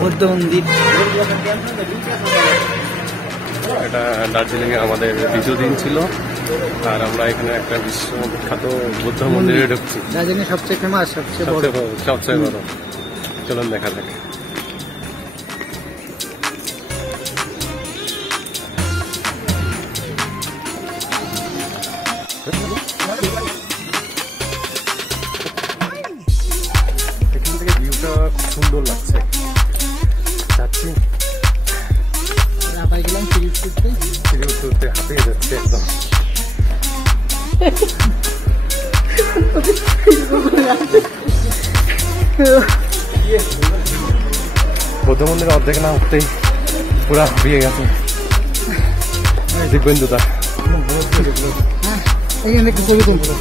বৌদ্ধ মন্দির। এটা দার্জিলিং এ আমাদের দ্বিতীয় দিন ছিল, আর আমরা এখানে একটা বিশ্ববিখ্যাত বৌদ্ধ মন্দিরে ঢুকছি। দার্জিলিং সবচেয়ে ফেমাস, সবচেয়ে বড়। চলুন দেখা যাক। এখান থেকে ভিউটা সুন্দর লাগছে। যাচ্ছি গেলাম সিঁড়ি উঠতে হাঁপিয়ে যাচ্ছে একদম। বৌদ্ধ মন্দিরে অর্ধেক না উঠতেই পুরা হাঁপিয়ে গেছে। দেখবেন দুটা এখানে একটু ছবি তুলবো।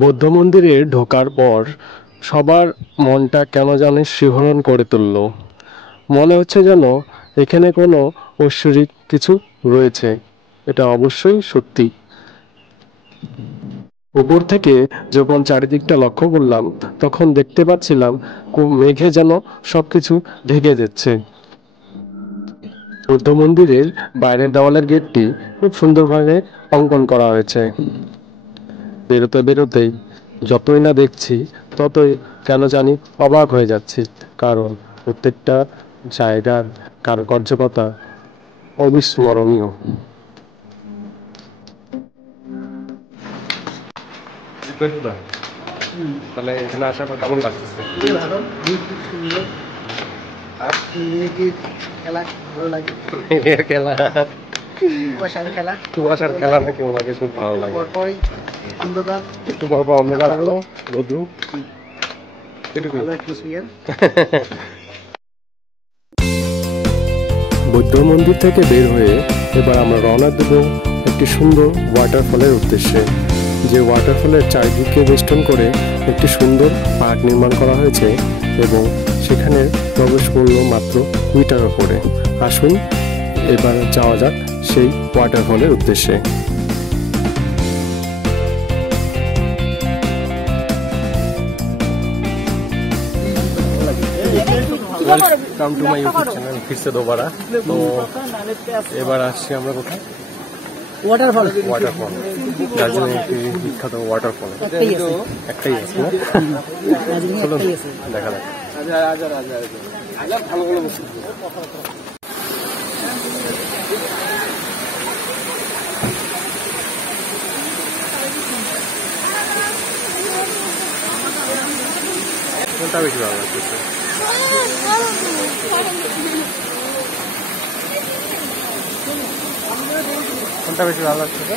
বৌদ্ধ মন্দিরে ঢোকার পর সবার মনটা কেন জানে শিহরণ করে তুলল। মনে হচ্ছে যেন এখানে কোনো ঐশ্বরিক কিছু রয়েছে। এটা অবশ্যই সত্যি। উপর থেকে যখন চারিদিকটা লক্ষ্য করলাম তখন দেখতে পাচ্ছিলাম মেঘে যেন সবকিছু ঢেকে যাচ্ছে। বৌদ্ধ মন্দিরের বাইরের দেওয়ালের গেটটি খুব সুন্দরভাবে অঙ্কন করা হয়েছে। বেরোতে বেরোতেই যতই না দেখছি ততই কেন জানি অবাক হয়ে যাচ্ছি, কারণ প্রত্যেকটা জায়গার কারুকার্যকতা অবিস্মরণীয়। তাহলে এখানে আসার পর কেমন লাগতেছে? কুয়াশার খেলা নাকি ওনাকে খুব ভালো লাগে। একটু পর পর অন্ধকার হলো, রোদ্রু। বৌদ্ধ মন্দির থেকে বের হয়ে এবার আমরা রওনা দেব একটি সুন্দর ওয়াটারফলের উদ্দেশ্যে। যে ওয়াটারফলের চারিদিকে বেষ্টন করে একটি সুন্দর পার্ক নির্মাণ করা হয়েছে এবং সেখানে প্রবেশ মূল্য মাত্র 2 টাকা করে। আসুন এবার যাওয়া যাক সেই ওয়াটারফলের উদ্দেশ্যে। Welcome to my YouTube channel ফিরসে দোবারা। তো এবার আসছি আমরা কোথায়? ওয়াটারফল। দার্জিলিং একটি বিখ্যাত ওয়াটারফল একটাই আছে না? চলুন দেখা যাক। কোনটা বেশি ভালো লাগতেছে? কোনটা বেশি ভালো লাগতেছে?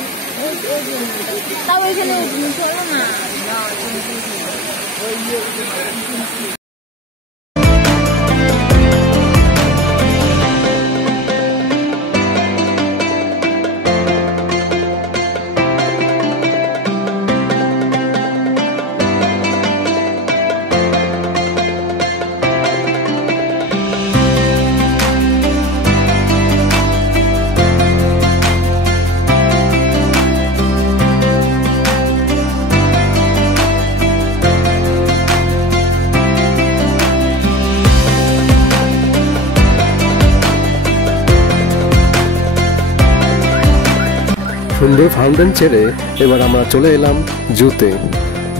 সুন্দর ফাউন্টেন ছেড়ে এবার আমরা চলে এলাম জুতে।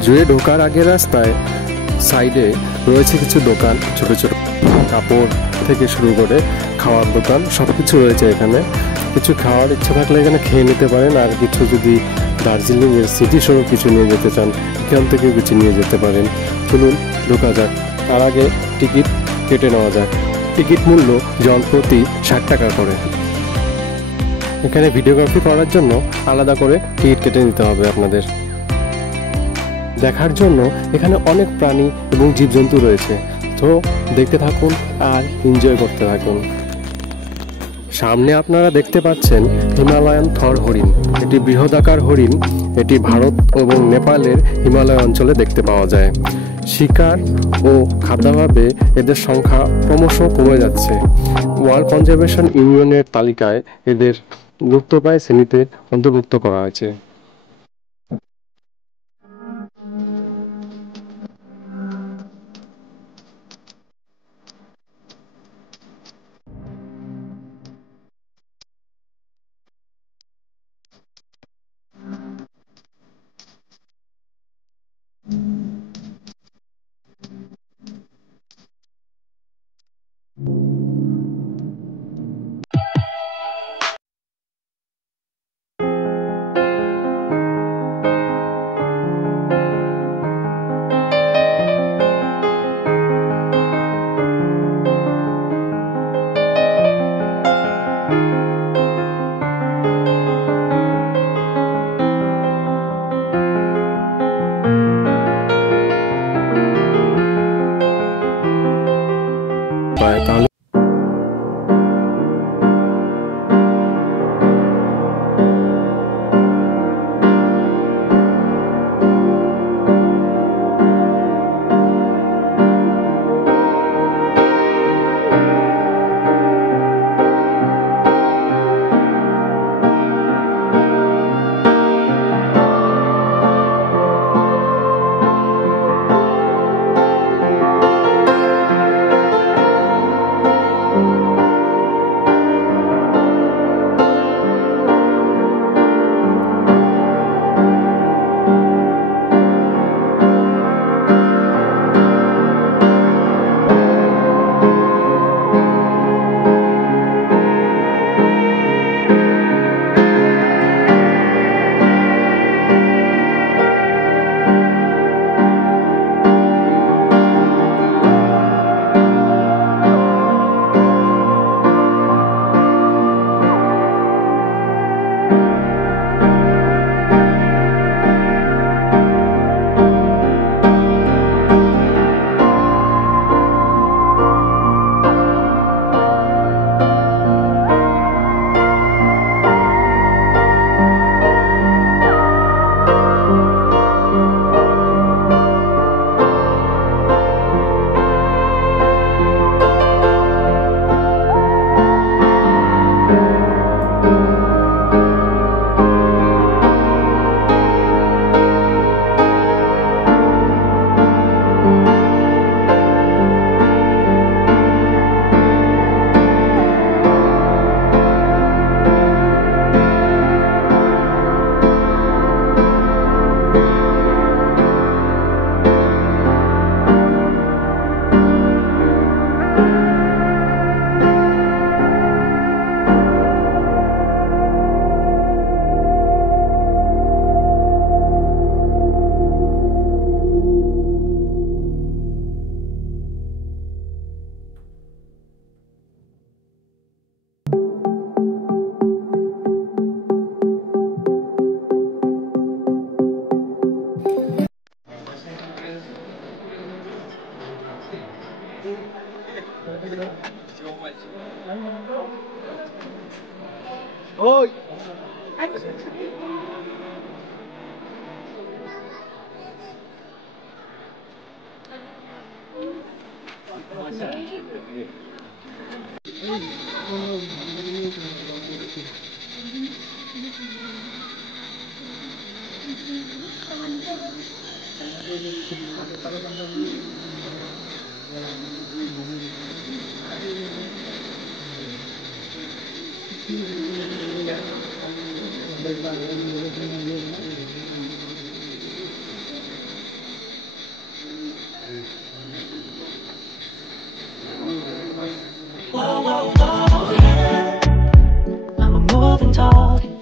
জুয়ে ঢোকার আগে রাস্তায় সাইডে রয়েছে কিছু দোকান, ছোট ছোট কাপড় থেকে শুরু করে খাওয়ার দোকান, সব কিছু রয়েছে এখানে। কিছু খাওয়ার ইচ্ছা থাকলে এখানে খেয়ে নিতে পারেন, আর কিছু যদি দার্জিলিংয়ের সিটি শো কিছু নিয়ে যেতে চান এখান থেকেও কিছু নিয়ে যেতে পারেন। চলুন ঢোকা যাক। তার আগে টিকিট কেটে নেওয়া যাক। টিকিট মূল্য জন প্রতি 60 টাকা করে। এখানে ভিডিওগ্রাফি করার জন্য আলাদা করে টিকিট কেটে নিতে হবে আপনাদের। দেখার জন্য এখানে অনেক প্রাণী এবং জীবজন্তু রয়েছে, তো দেখতে থাকুন আর এনজয় করতে থাকুন। সামনে আপনারা দেখতে পাচ্ছেন হিমালয়ান থর হরিণ। এটি বৃহদাকার হরিণ। এটি ভারত এবং নেপালের হিমালয় অঞ্চলে দেখতে পাওয়া যায়। শিকার ও খাদ্যাভাবে এদের সংখ্যা ক্রমশ কমে যাচ্ছে। ওয়ার্ল্ড কনজারভেশন ইউনিয়নের তালিকায় এদের লুপ্তপ্রায় শ্রেণীতে অন্তর্ভুক্ত করা হয়েছে। তাহলে ওই I'm more than talking.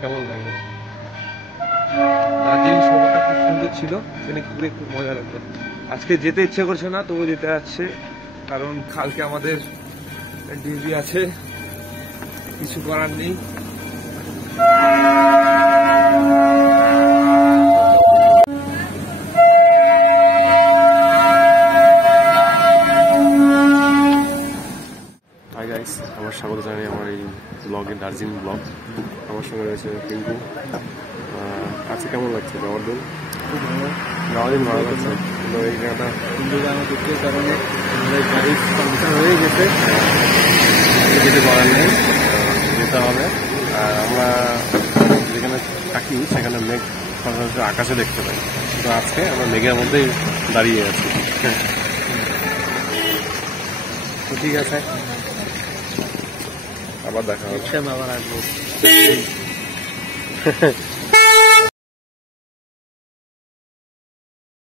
কেমন লাগলো? দার্জিলিং শহরটা খুব সুন্দর ছিল, সেখানে ঘুরে খুব মজা লাগলো। আজকে যেতে ইচ্ছে করছে না, তবু যেতে যাচ্ছে, কারণ কালকে আমাদের ডিউটি আছে, কিছু করার নেই। হাই গাইস, আমার স্বাগত জানাই আমার এই ব্লগে, দার্জিলিং ব্লগ। আমার সঙ্গে রয়েছে পিঙ্কু। আজকে কেমন লাগছে যাওয়ার দিন? খুব ভালো, যাওয়ার দিন ভালো লাগছে, কিন্তু এই জায়গাটা সুন্দর জায়গা দেখতে কারণে আমাদের গাড়ির কন্ডিশন হয়ে গেছে, কিছু করার নেই, যেতে হবে। আর আমরা যেখানে থাকি সেখানে মেঘ সরাসরি আকাশে দেখতে পাই, কিন্তু আজকে আমরা মেঘের মধ্যেই দাঁড়িয়ে আছি। তো ঠিক আছে, আবার দেখা হবে, আবার আসবো।